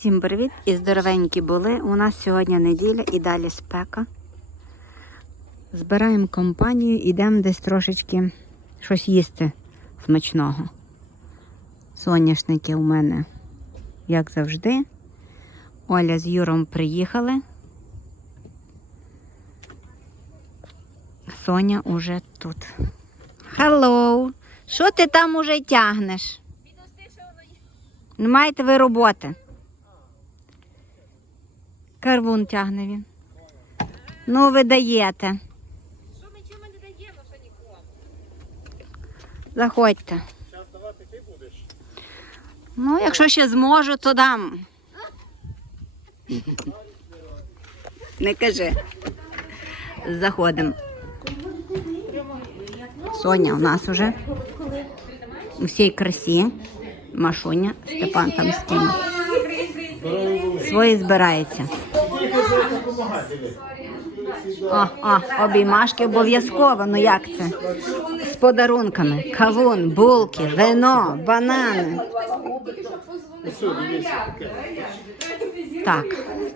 Всім привіт і здоровенькі були. У нас сьогодні неділя і далі спека. Збираємо компанію, йдемо десь трошечки щось їсти смачного. Соняшники у мене, як завжди. Оля з Юром приїхали. Соня уже тут. Hello! Що ти там уже тягнеш? Не маєте ви роботи. Карвун тягне він. Ну, ви даєте. Що ми чому не даємо, що нікому? Заходьте. Ну, якщо ще зможу, то дам. Не кажи. Заходимо. Соня у нас уже у всій красі. Машуня, Степан там з ким. Свої збирається. О, о, обіймашки обов'язково. Ну як це? З подарунками. Кавун, булки, вино, банани. Так,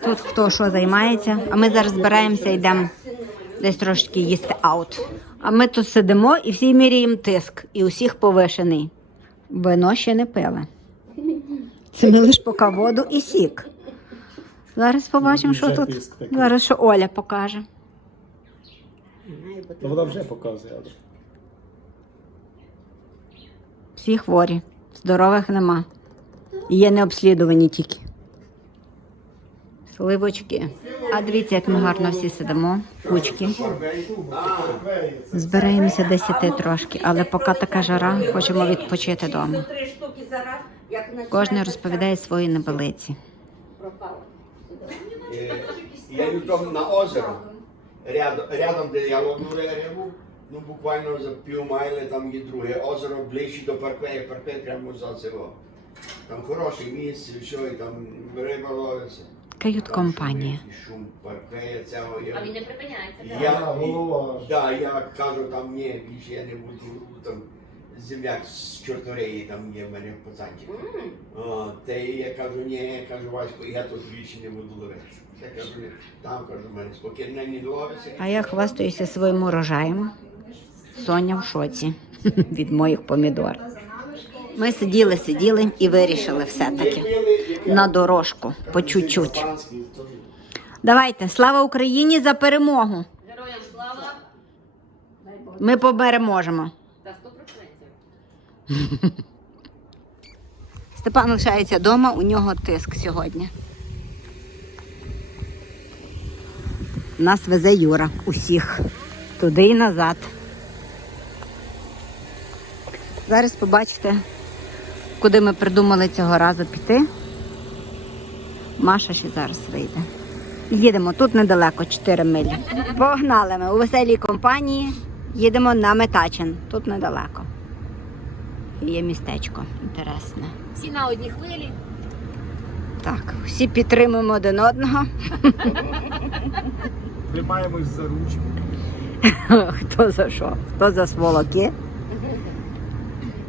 тут хто що займається, а ми зараз збираємося, йдемо десь трошки їсти аут. А ми тут сидимо і всі міряємо тиск, і усіх повишений. Вино ще не пили. Це ми лише поки воду і сік. Зараз побачимо, що Вже тут. тиск такий. Зараз що Оля покаже. То вона вже показує. але. Всі хворі, здорових нема. Є необслідувані тільки. Сливочки. А дивіться, як ми гарно всі сидимо, кучки. Збираємося десяти трошки, але поки така жара, хочемо відпочити вдома. Три штуки зараз, як Кожен розповідає свої небелиці. Я йду там на озеро, рядом, рядом де я ловлю рибу, ну буквально за пів майли там є друге озеро, ближче до парквея, парквей прямо за село. Там хороше місце, що і там риба ловиться. Кают-компанія. Шум, шум парквея цього. Я, А він не припиняється, так? я, голова. і- да, я кажу, там ні, більше я не буду, там земляк з чортореї там є в мене пацанчик. О, Та й я кажу, ні, я кажу, Васько, я тут більше не буду ловити. Там кажу, мене. А я хвастаюся своїм урожаєм. Соня в шоці від моїх помідор. Ми сиділи, сиділи і вирішили все-таки на дорожку по чуть-чуть. Давайте, слава Україні за перемогу! Героям слава Ми побереможемо. Степан лишається вдома, у нього тиск сьогодні. Нас везе Юра усіх туди і назад. Зараз побачите, куди ми придумали цього разу піти. Маша ще зараз вийде. Їдемо тут недалеко, 4 милі. Погнали ми у веселій компанії. Їдемо на Метачин. Тут недалеко. Є містечко інтересне. Всі на одній хвилі. Так, всі підтримуємо один одного. Тримаємось за ручку. Хто за що? Хто за сволоки?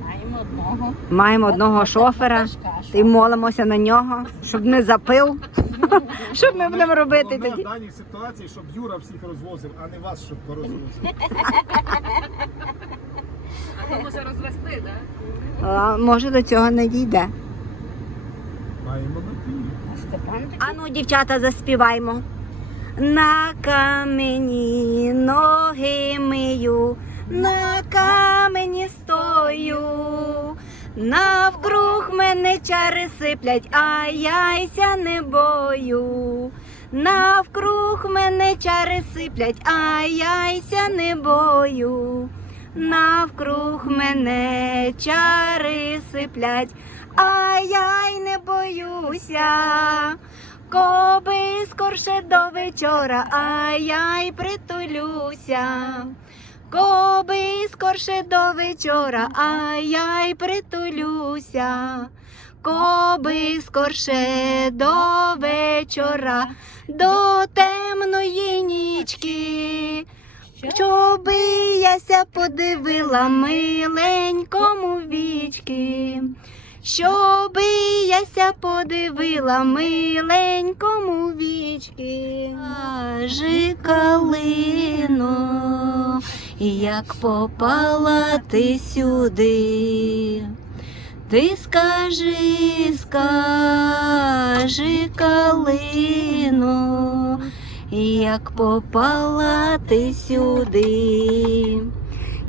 Маємо одного. Маємо одного шофера і молимося на нього, щоб не запив. Що ми будемо робити Головне в даній ситуації, щоб Юра всіх розвозив, а не вас, щоб порозвозив. А то може розвести, так? А, може до цього не дійде. Маємо надію. А ну, дівчата, заспіваймо. На камені ноги мию, на камені стою. Навкруг мене чари сиплять, а яйся не бою. Навкруг мене чари сиплять, а яйся не бою. Навкруг мене чари сиплять, а я й не боюся. Коби скорше до вечора, а я й притулюся. Коби скорше до вечора, а я й притулюся. Коби скорше до вечора, до темної нічки. Щоби яся подивила миленькому вічки, Щоби яся подивила миленькому вічки. Кажи, калино, як попала ти сюди. Ти скажи, скажи, калино, як попала ти сюди.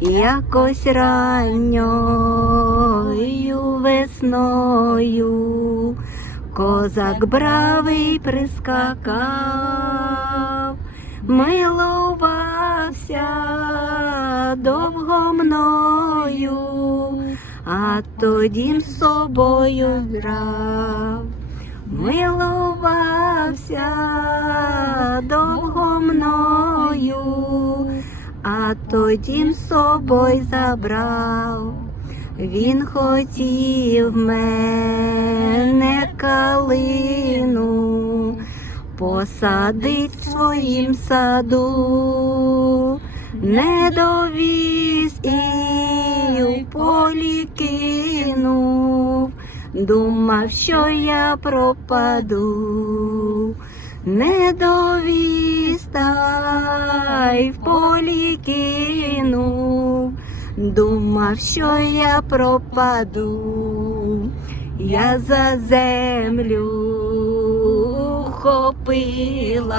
Якось ранньою весною козак бравий прискакав, милувався довго мною, а тоді з собою грав. Милувався довго мною, а тоді з собою забрав. Він хотів мене калину посадить в своїм саду, не довіз і в полі кинув, думав, що я пропаду, не довіз та й в полі кинув, думав, що я пропаду. Я за землю хопилась,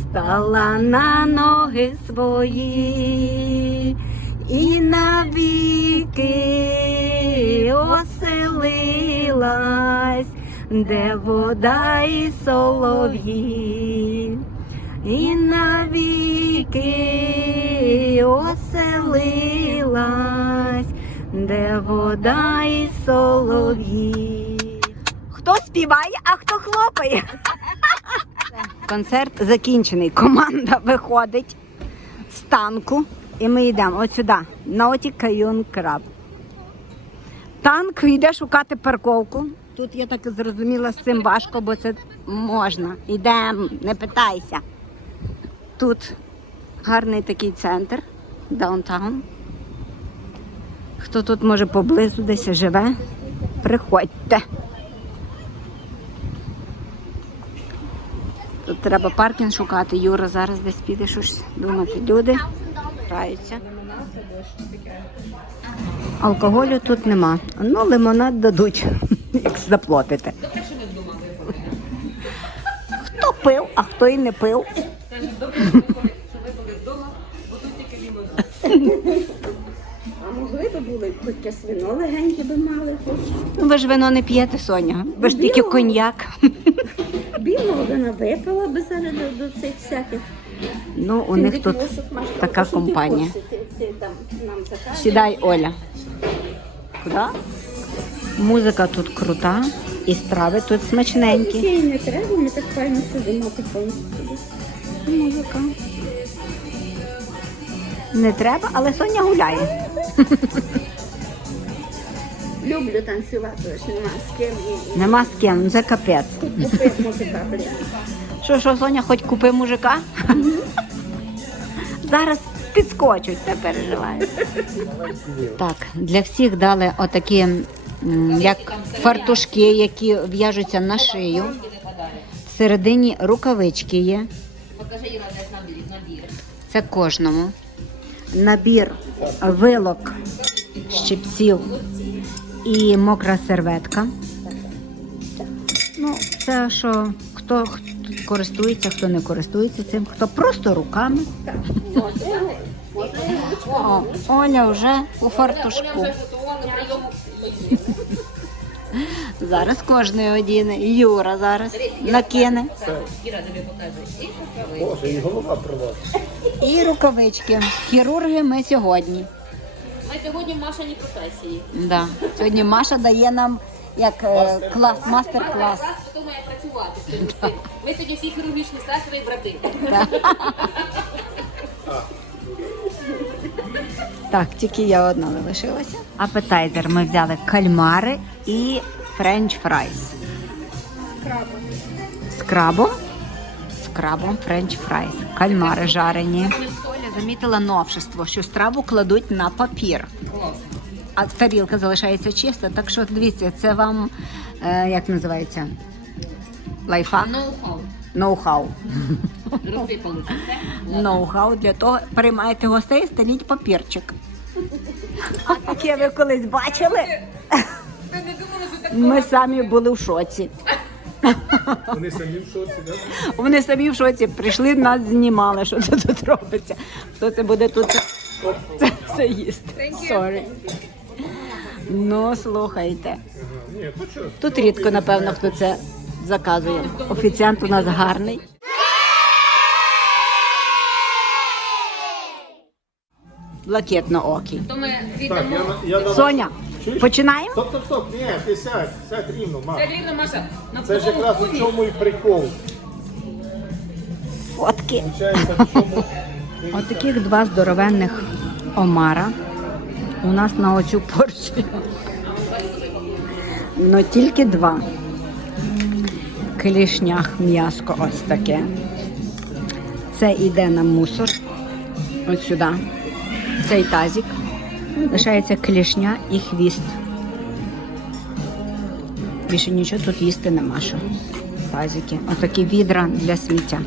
стала на ноги свої і навіки оселилась, де вода і солов'ї. І навіки оселилась, де вода і солов'ї. Хто співає, а хто хлопає? Концерт закінчений. Команда виходить з танку. І ми йдемо от сюди. Каюн Краб. Танк йде шукати парковку. Тут я так і зрозуміла з цим важко, бо це можна. Йдемо, не питайся. Тут гарний такий центр, даунтаун. Хто тут може поблизу десь живе, приходьте. Тут треба паркінг шукати. Юра зараз десь піде щось думати. Люди граються. Алкоголю тут нема. Ну, лимонад дадуть, як заплатите. Хто пив, а хто і не пив. А могли би були хоч вино легеньке би мали, хоч Ну, ви ж вино не п'єте, Соня. Ви ж тільки коньяк. білого вина випила би зараз до, до цих всяких. Ну, у них тут Машка, така що ти компанія. хочеш? Ти, ти там нам закажеш? Сідай, Оля. Куди? Музика тут крута, і страви тут смачненькі. Не треба, ми так файно сидимо, тихонько. Музика. Не треба, але Соня гуляє. Люблю танцювати, нема з ким Нема з ким, це капець. і купив музика, блін. Що, що, Соня, хоч купи мужика? Зараз підскочуть, не переживай. Так, для всіх дали отакі, як фартушки, які в'яжуться на шию. Всередині рукавички є. Покажи Іра, десь набір, набір. Це кожному. Набір вилок, щипців і мокра серветка. Ну, це що хто, користується, хто не користується цим, хто просто руками. О, Оля вже у фартушку. Зараз кожний одіне. Юра зараз накине. Іра, тобі показує. І Боже, і голова проводить. І рукавички. Хірурги ми сьогодні. Ми сьогодні в Машиній професії. Да. Сьогодні Маша дає нам як е, клас, мастер-клас. Раз хто має працювати. Ми сьогодні всі хірургічні сестри і брати. Так, тільки я одна залишилася. Апетайзер ми взяли кальмари і френч фрайс. З крабом. З крабом френч фрайс. Кальмари жарені. Оля замітила новшество, що страву кладуть на папір. а тарілка залишається чиста. Так що дивіться, це вам е, як називається? Лайфхак? Ноу-хау. Ноу-хау. Розсипалося все. Ноу-хау для того приймайте гостей, стеліть папірчик. Таке ви колись бачили? Ми самі були в шоці. Вони самі в шоці, да? Вони самі в шоці прийшли, нас знімали, що це тут робиться. Хто це буде тут це, це їсти? Sorry. Ну, слухайте. Тут рідко, напевно, хто це заказує. Офіціант у нас гарний. Так, я на Соня, Чуєш? починаємо? Стоп, стоп, стоп, ні, ти сядь, сядь рівно, мам. Це рівно, Маша. На Це ж якраз у чому і прикол. Фотки. Получається, в чому... От два здоровенних омара у нас на оцю порцію. Ну тільки два. Клішнях м'яско ось таке. Це йде на мусор. Ось сюди. Цей тазик. Лишається клішня і хвіст. Більше нічого тут їсти нема що. Тазики. Отакі відра для сміття.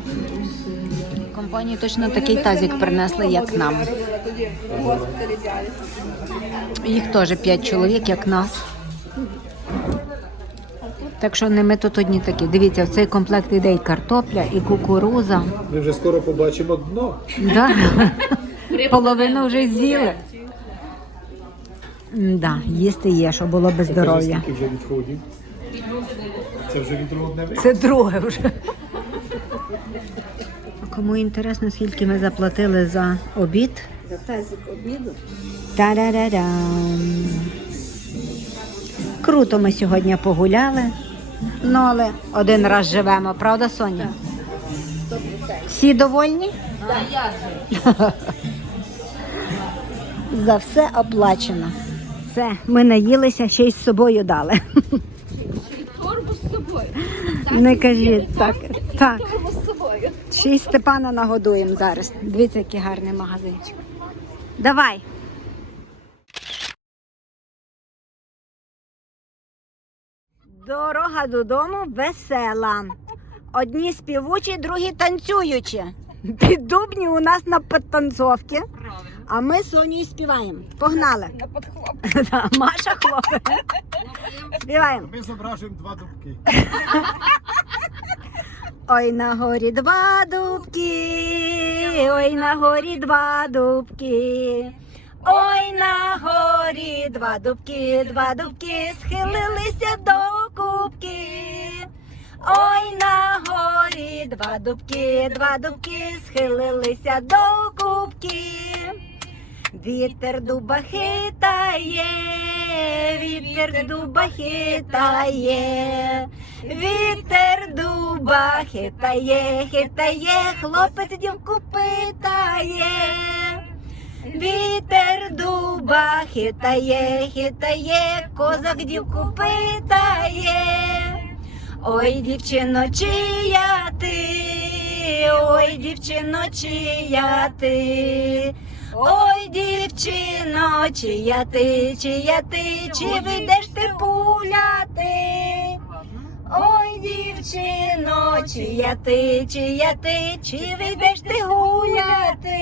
Компанії точно такий тазик принесли, як нам. Їх теж п'ять чоловік, як нас. Так що не ми тут одні такі. Дивіться, в цей комплект йде і картопля, і кукуруза. Ми вже скоро побачимо дно. Да? Половину вже з'їли. Да, їсти є, що було би здоров'я. Скільки вже відходів? Це вже відродне ви? Це друге вже. Кому інтересно, скільки ми заплатили за обід? За тазик обіду. Та-да-да-дам. Круто ми сьогодні погуляли. Ну, але один раз живемо, правда, Соня? Всі довольні? Як же? За все оплачено. Це ми наїлися, ще й з собою дали. Торбу з собою. Не кажіть так. Так. Ще й Степана нагодуємо зараз. Дивіться, який гарний магазинчик. Давай. Дорога додому весела. Одні співучі, другі танцюючі. Піддубні у нас на підтанцовці, Правильно. а ми з Сонею співаємо. Погнали. На подхлоп. Да, Маша хлопець. Співаємо. Ми зображуємо два дубки. Ой, на горі два дубки, ой, на горі два дубки. Ой, на горі два дубки, два дубки схилилися до кубки. Ой, на горі два дубки, два дубки схилилися до кубки. Вітер дуба хитає, вітер дуба хитає, вітер дуба хитає, хитає, хлопець дівку питає. Вітер дуба хитає, хитає, козак дівку питає. Ой, дівчино, чия ти, ой, дівчино, чия ти. Ой, дівчино, чия ти, чия ти, чи вийдеш ти гуляти? Ой, дівчино, чия ти, чия ти, чи вийдеш ти гуляти?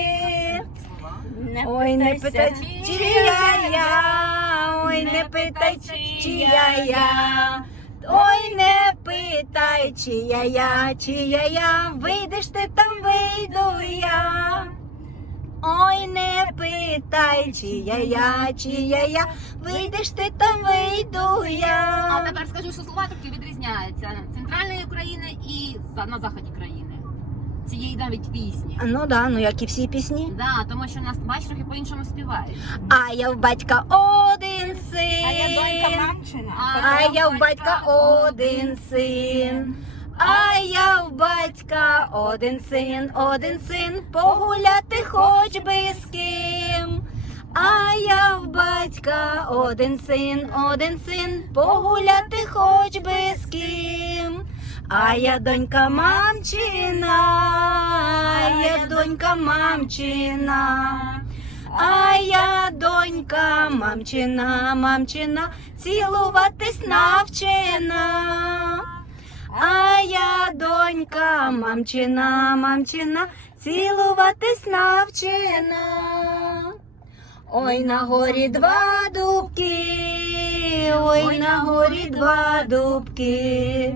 Ой, не питай, чия я, ой, не питай, чия я. Ой, не питай, чия я, чия я, вийдеш ти там, вийду я. Ой, не питай, чия я, чия я, вийдеш ти там, вийду А тепер скажу, що слова таки відрізняються центральної України і на заході країни. Цієї навіть пісні. Ну да, ну як і всі пісні. Да, тому що нас бач трохи по-іншому співають. А я в батька один син. А я донька мамчина. А я в батька один син. А я в батька один син, один син, погуляти хоч би з ким. А я в батька один син, один син, погуляти хоч би з ким. А я донька мамчина, я донька мамчина. А я донька, мамчина, мамчина, цілуватись навчена. А я донька, мамчина, мамчина, цілуватись навчена. Ой, на горі два дубки, ой, на горі два дубки.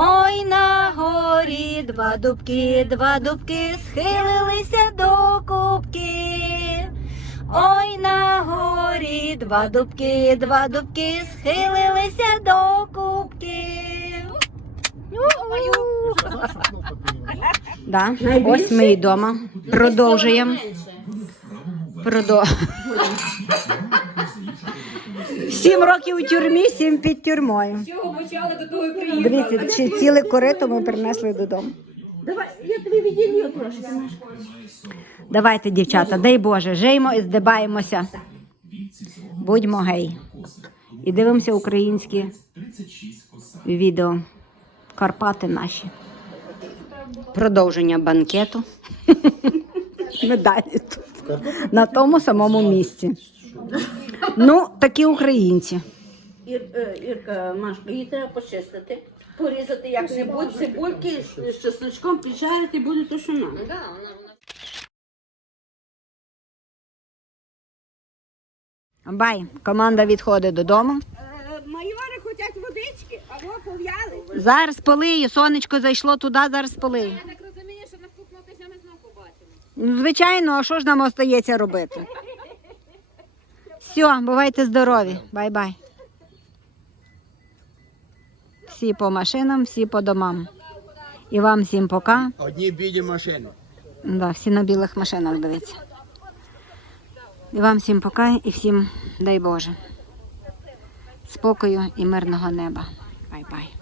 Ой, на горі два дубки, два дубки схилилися до кубки. Ой, на горі два дубки, два дубки схилилися до кубки. Да, ось ми і вдома. Продовжуємо. Продо... Сім років у тюрмі, сім під тюрмою. Чого почали до того і приїхали? Дивіться, чи ціле корито ми принесли додому. Давай, я тобі відділю трошки, Давайте, дівчата, дай Боже, жиймо і здибаємося. Будьмо гей. І дивимося українські відео. Карпати наші. Продовження банкету. Ми далі тут. На тому самому місці. Ну, такі українці. Ір, е, Ірка, Машка, її треба почистити, порізати як-небудь, цибульки з, з чесночком піджарити, буде то, що нам. Да, вона, вона Бай, команда відходить додому. Е, Майори хочуть водички, або пов'яли. Зараз полию, сонечко зайшло туди, зараз полию. Я так розумію, що наступного тижня ми знову побачимо. Ну, Звичайно, а що ж нам остається робити? Все, бувайте здорові. Бай-бай. Всі по машинам, всі по домам. І вам всім пока. Одні білі машини. Да, всі на білих машинах дивіться. І вам всім пока і всім дай Боже. Спокою і мирного неба. Бай-бай.